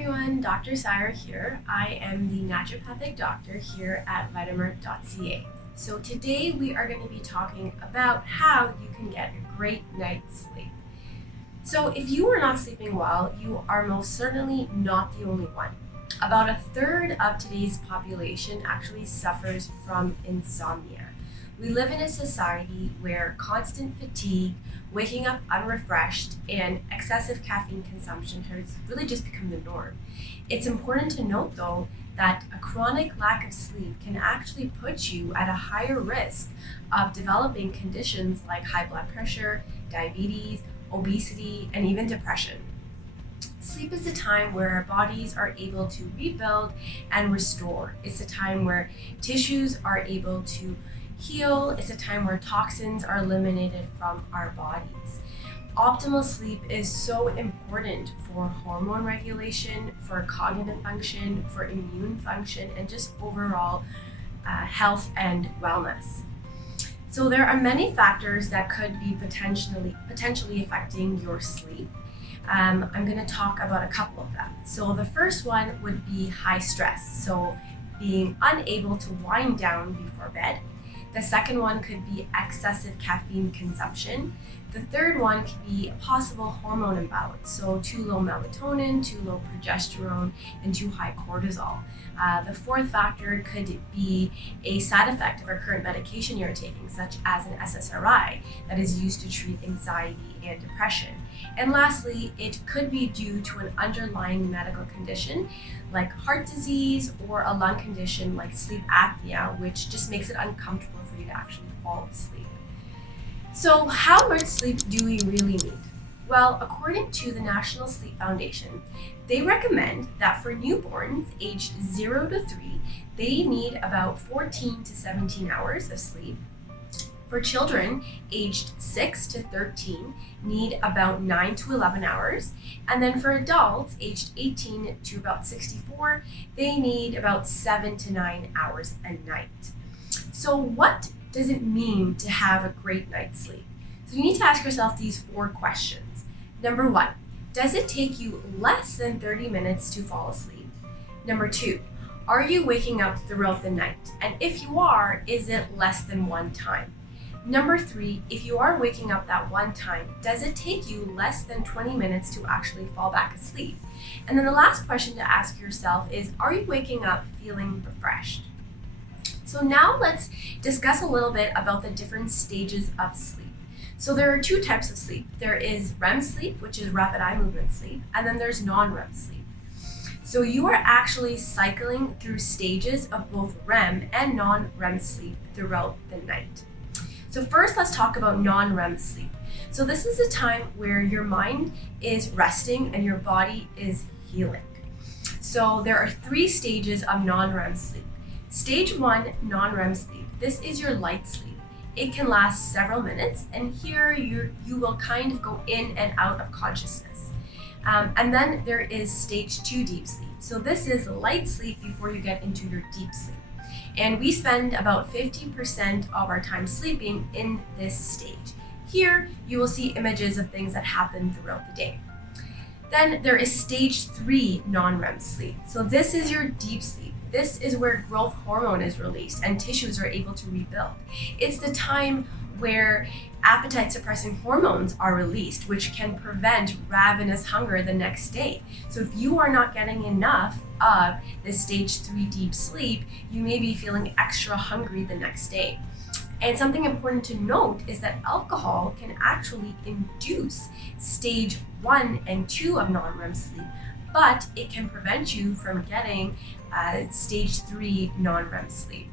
everyone, Dr. Saira here. I am the naturopathic doctor here at Vitamart.ca. So today we are going to be talking about how you can get a great night's sleep. So if you are not sleeping well, you are most certainly not the only one. About a third of today's population actually suffers from insomnia. We live in a society where constant fatigue, waking up unrefreshed, and excessive caffeine consumption has really just become the norm. It's important to note, though, that a chronic lack of sleep can actually put you at a higher risk of developing conditions like high blood pressure, diabetes, obesity, and even depression. Sleep is a time where our bodies are able to rebuild and restore. It's a time where tissues are able to heal. It's a time where toxins are eliminated from our bodies. Optimal sleep is so important for hormone regulation, for cognitive function, for immune function, and just overall health and wellness. So there are many factors that could be potentially affecting your sleep. I'm going to talk about a couple of them. So the first one would be high stress, so being unable to wind down before bed. The second one could be excessive caffeine consumption. The third one could be a possible hormone imbalance, so too low melatonin, too low progesterone, and too high cortisol. The fourth factor could be a side effect of a current medication you're taking, such as an SSRI that is used to treat anxiety and depression. And lastly, it could be due to an underlying medical condition like heart disease or a lung condition like sleep apnea, which just makes it uncomfortable for you to actually fall asleep. So how much sleep do we really need? Well, according to the National Sleep Foundation, they recommend that for newborns aged 0 to 3, they need about 14 to 17 hours of sleep. For children aged 6 to 13, need about 9 to 11 hours. And then for adults aged 18 to about 64, they need about 7 to 9 hours a night. So what does it mean to have a great night's sleep? So you need to ask yourself these 4 questions. Number 1, does it take you less than 30 minutes to fall asleep? Number 2, are you waking up throughout the night? And if you are, is it less than 1 time? Number 3, if you are waking up that 1 time, does it take you less than 20 minutes to actually fall back asleep? And then the last question to ask yourself is, are you waking up feeling refreshed? So now let's discuss a little bit about the different stages of sleep. So there are 2 types of sleep. There is REM sleep, which is rapid eye movement sleep, and then there's non-REM sleep. So you are actually cycling through stages of both REM and non-REM sleep throughout the night. So first, let's talk about non-REM sleep. So this is a time where your mind is resting and your body is healing. So there are 3 stages of non-REM sleep. Stage 1, non-REM sleep. This is your light sleep. It can last several minutes, and here you will kind of go in and out of consciousness. And then there is stage 2, deep sleep. So this is light sleep before you get into your deep sleep. And we spend about 50% of our time sleeping in this stage. Here, you will see images of things that happen throughout the day. Then there is stage 3, non-REM sleep. So this is your deep sleep. This is where growth hormone is released and tissues are able to rebuild. It's the time where appetite suppressing hormones are released, which can prevent ravenous hunger the next day. So if you are not getting enough of the stage 3 deep sleep, you may be feeling extra hungry the next day. And something important to note is that alcohol can actually induce stage 1 and 2 of non-REM sleep, but it can prevent you from getting stage 3 non-REM sleep.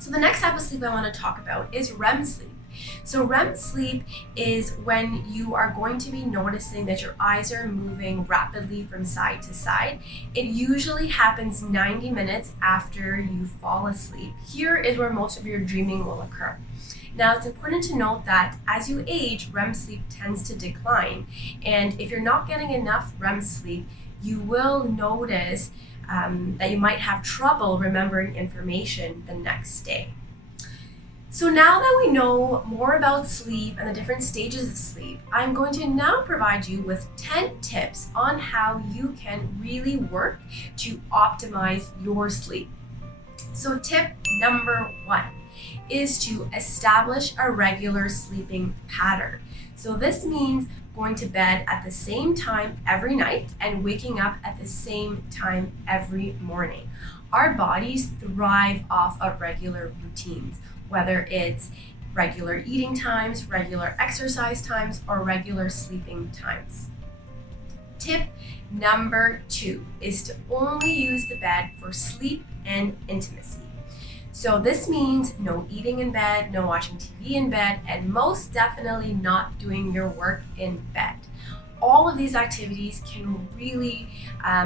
So the next type of sleep I want to talk about is REM sleep. So REM sleep is when you are going to be noticing that your eyes are moving rapidly from side to side. It usually happens 90 minutes after you fall asleep. Here is where most of your dreaming will occur. Now, it's important to note that as you age, REM sleep tends to decline. And if you're not getting enough REM sleep, you will notice that you might have trouble remembering information the next day. So now that we know more about sleep and the different stages of sleep, I'm going to now provide you with 10 tips on how you can really work to optimize your sleep. So tip number 1 is to establish a regular sleeping pattern. So this means going to bed at the same time every night and waking up at the same time every morning. Our bodies thrive off of regular routines, whether it's regular eating times, regular exercise times, or regular sleeping times. Tip number 2 is to only use the bed for sleep and intimacy. So this means no eating in bed, no watching TV in bed, and most definitely not doing your work in bed. All of these activities can really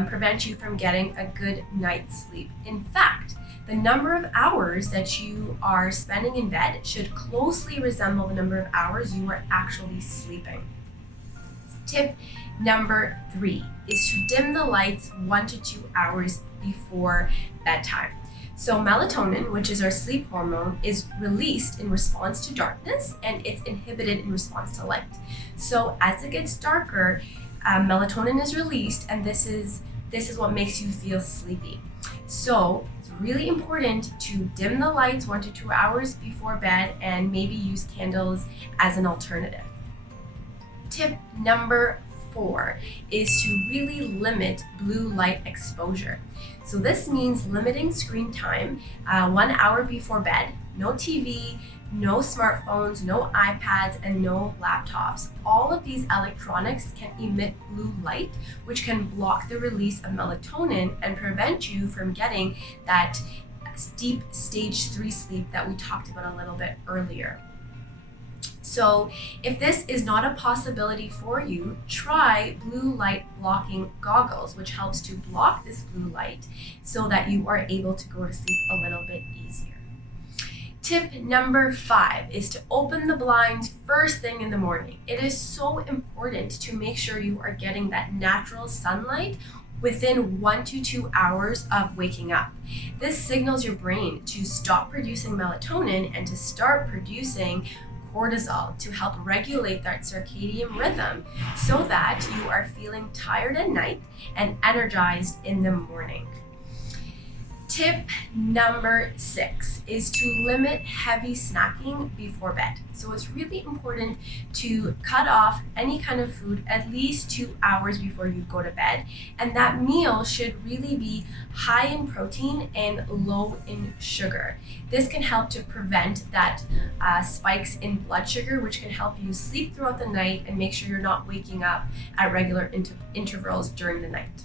prevent you from getting a good night's sleep. In fact, the number of hours that you are spending in bed should closely resemble the number of hours you are actually sleeping. Tip number 3 is to dim the lights 1 to 2 hours before bedtime. So melatonin, which is our sleep hormone, is released in response to darkness and it's inhibited in response to light. So as it gets darker, melatonin is released, and this is what makes you feel sleepy. So it's really important to dim the lights 1 to 2 hours before bed and maybe use candles as an alternative. Tip number 4 is to really limit blue light exposure. So this means limiting screen time 1 hour before bed, no TV, no smartphones, no iPads, and no laptops. All of these electronics can emit blue light, which can block the release of melatonin and prevent you from getting that deep stage 3 sleep that we talked about a little bit earlier. So if this is not a possibility for you, try blue light blocking goggles, which helps to block this blue light so that you are able to go to sleep a little bit easier. Tip number 5 is to open the blinds first thing in the morning. It is so important to make sure you are getting that natural sunlight within 1 to 2 hours of waking up. This signals your brain to stop producing melatonin and to start producing cortisol to help regulate that circadian rhythm so that you are feeling tired at night and energized in the morning. Tip number 6 is to limit heavy snacking before bed. So it's really important to cut off any kind of food at least 2 hours before you go to bed. And that meal should really be high in protein and low in sugar. This can help to prevent that spikes in blood sugar, which can help you sleep throughout the night and make sure you're not waking up at regular intervals during the night.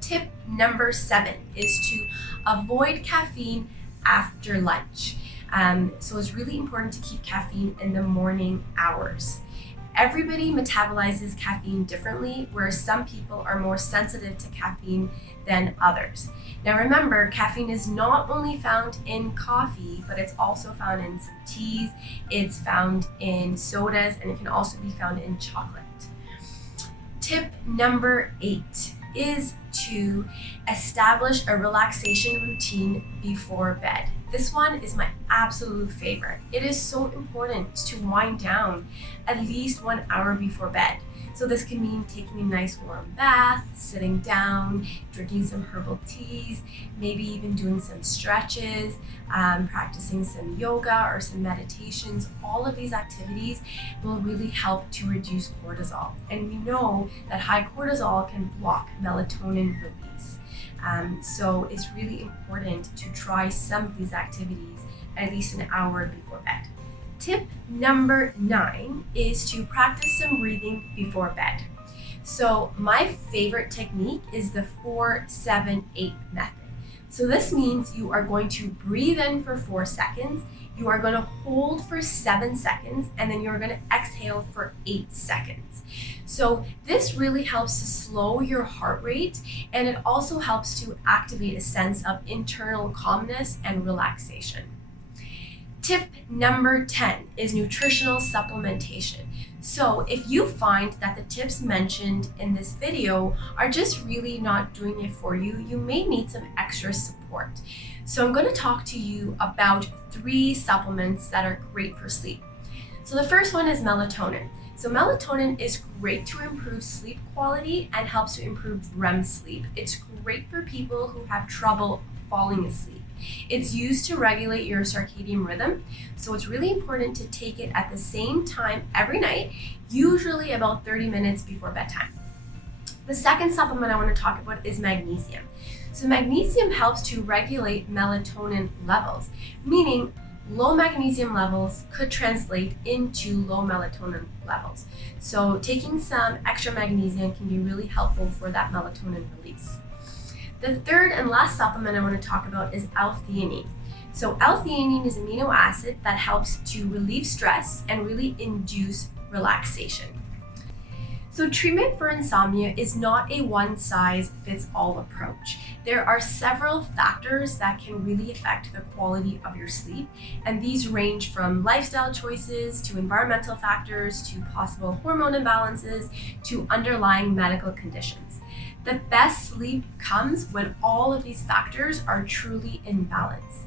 Tip number 7 is to avoid caffeine after lunch. So it's really important to keep caffeine in the morning hours. Everybody metabolizes caffeine differently, where some people are more sensitive to caffeine than others. Now remember, caffeine is not only found in coffee, but it's also found in some teas, it's found in sodas, and it can also be found in chocolate. Tip number 8 is to establish a relaxation routine before bed. This one is my absolute favorite. It is so important to wind down at least 1 hour before bed. So this can mean taking a nice warm bath, sitting down, drinking some herbal teas, maybe even doing some stretches, practicing some yoga or some meditations. All of these activities will really help to reduce cortisol. And we know that high cortisol can block melatonin release. So it's really important to try some of these activities at least an hour before bed. Tip number 9 is to practice some breathing before bed. So my favorite technique is the 4-7-8 method. So this means you are going to breathe in for 4 seconds, you are going to hold for 7 seconds, and then you're going to exhale for 8 seconds. So this really helps to slow your heart rate, and it also helps to activate a sense of internal calmness and relaxation. Tip number 10 is nutritional supplementation. So if you find that the tips mentioned in this video are just really not doing it for you, you may need some extra support. So I'm going to talk to you about 3 supplements that are great for sleep. So the first one is melatonin. So melatonin is great to improve sleep quality and helps to improve REM sleep. It's great for people who have trouble falling asleep. It's used to regulate your circadian rhythm, so it's really important to take it at the same time every night, usually about 30 minutes before bedtime. The second supplement I want to talk about is magnesium. So magnesium helps to regulate melatonin levels, meaning low magnesium levels could translate into low melatonin levels. So taking some extra magnesium can be really helpful for that melatonin release. The third and last supplement I want to talk about is L-theanine. So L-theanine is an amino acid that helps to relieve stress and really induce relaxation. So treatment for insomnia is not a one-size-fits-all approach. There are several factors that can really affect the quality of your sleep, and these range from lifestyle choices to environmental factors to possible hormone imbalances to underlying medical conditions. The best sleep comes when all of these factors are truly in balance.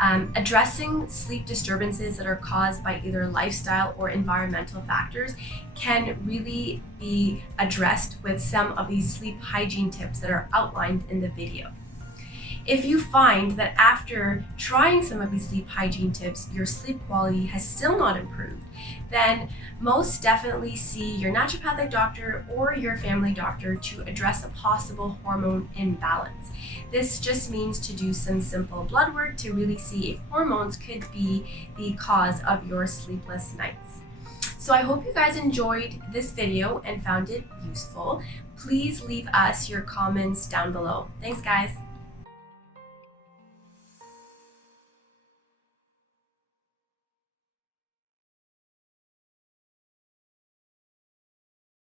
Addressing sleep disturbances that are caused by either lifestyle or environmental factors can really be addressed with some of these sleep hygiene tips that are outlined in the video. If you find that after trying some of these sleep hygiene tips, your sleep quality has still not improved, then most definitely see your naturopathic doctor or your family doctor to address a possible hormone imbalance. This just means to do some simple blood work to really see if hormones could be the cause of your sleepless nights. So I hope you guys enjoyed this video and found it useful. Please leave us your comments down below. Thanks, guys.